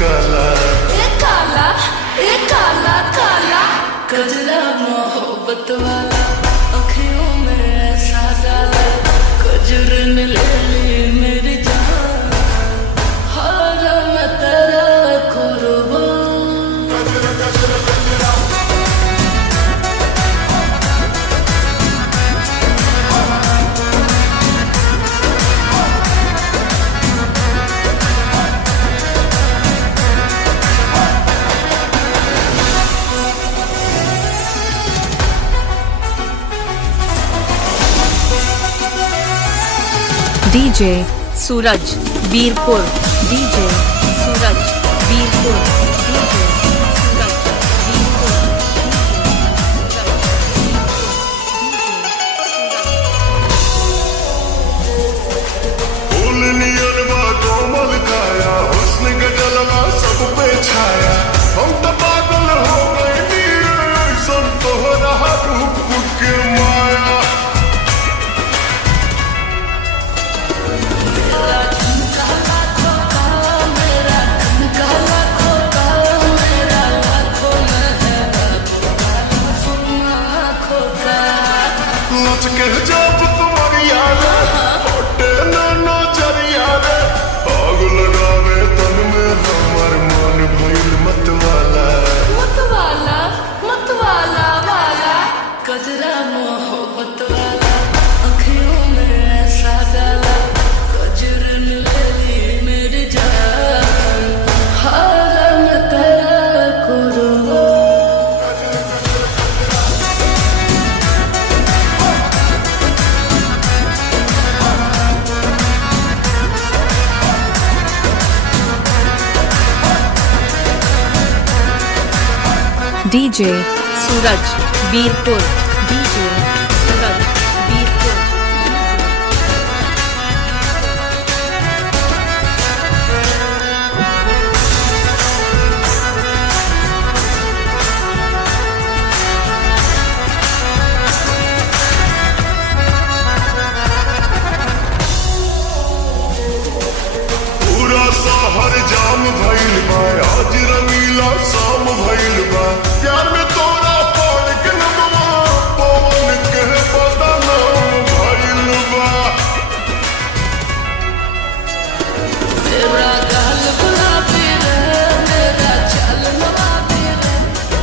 काला काला काला काला कजरा मोहब्बत वाला अखियों में ऐसा डाला कजरन ले ली मेरी जान हर मैं तेरा कुर्बान। DJ सूरज बीरपुर DJ सूरज बीरपुर DJ सूरज बीरपुर फूल नियर बा कोमल काया हुस्न का जलवा सब पे छाया हम तो पागल हो गए नीर सब तोहरा रूप के माया। नच के जब तुम्हारी याद होटे ना चरिया रे आग लगावे तन में हमार मन भइल मतवाला मतवाला मतवाला वाला कजरा मोहब्बत वाला अखियों में ऐसा डाला कजरन ले ली मेरी जान हर मैं तेरा कुर्बान। DJ सूरज बीरपुर DJ सूरज बीरपुर पूरा शहर जाम भइल बा आज रंगीला शाम भइल बा प्यार में तोरा पड़ के नमवा पवन के बदनाम भइल बा। तेरा गाल गुलाबी रे मेरा चाल नवाबी रे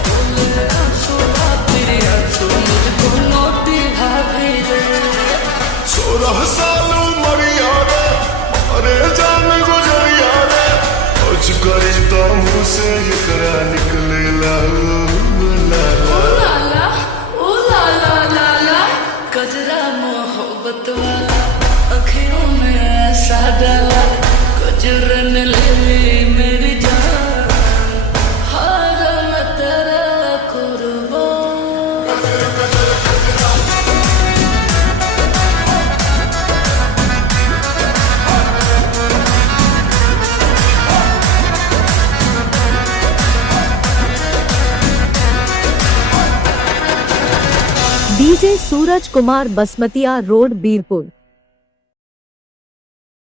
बोले आंसू तेरे आंसू मुझको नोटी भाभी रे। 16 साल उमरिया रे अरे जान गुजरिया रे कुछ करे तो मुँह से एकरा निकले ला लाला ओ लाला लाला कजरा मोहब्बत वाला अखियों में ऐसा डाला कजरन ले ली मेरी जान हर मैं तेरा कुर्बान। DJ सूरज कुमार बसमतिया रोड बीरपुर